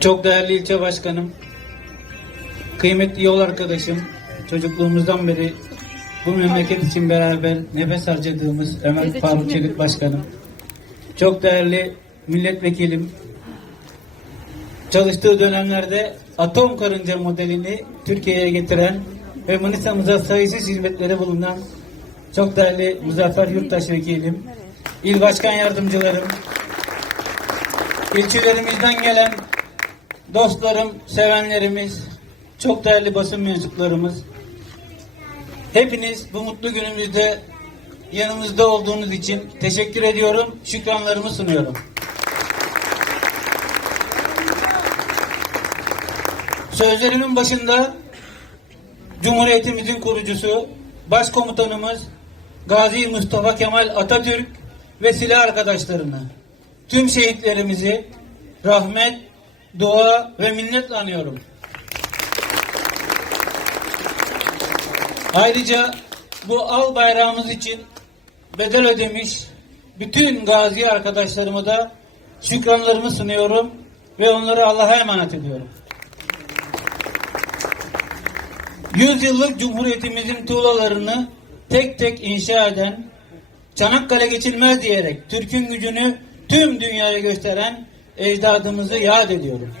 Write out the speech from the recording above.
Çok değerli ilçe başkanım, kıymetli yol arkadaşım, çocukluğumuzdan beri bu memleket için beraber nefes harcadığımız Ömer Faruk Çelik Başkanım, çok değerli milletvekilim, çalıştığı dönemlerde atom karınca modelini Türkiye'ye getiren ve Manisa'mıza sayısız hizmetleri bulunan çok değerli Muzaffer Yurttaş Vekilim, il başkan yardımcılarım, ilçelerimizden gelen dostlarım, sevenlerimiz, çok değerli basın mensuplarımız, hepiniz bu mutlu günümüzde yanımızda olduğunuz için teşekkür ediyorum, şükranlarımı sunuyorum. Sözlerimin başında Cumhuriyetimizin kurucusu, Başkomutanımız Gazi Mustafa Kemal Atatürk ve silah arkadaşlarını, tüm şehitlerimizi rahmet, dua ve minnetle anıyorum. Ayrıca bu al bayrağımız için bedel ödemiş bütün gazi arkadaşlarıma da şükranlarımı sunuyorum ve onları Allah'a emanet ediyorum. Yüzyıllık Cumhuriyetimizin tuğlalarını tek tek inşa eden, Çanakkale geçilmez diyerek Türk'ün gücünü tüm dünyaya gösteren ecdadımızı yad ediyorum.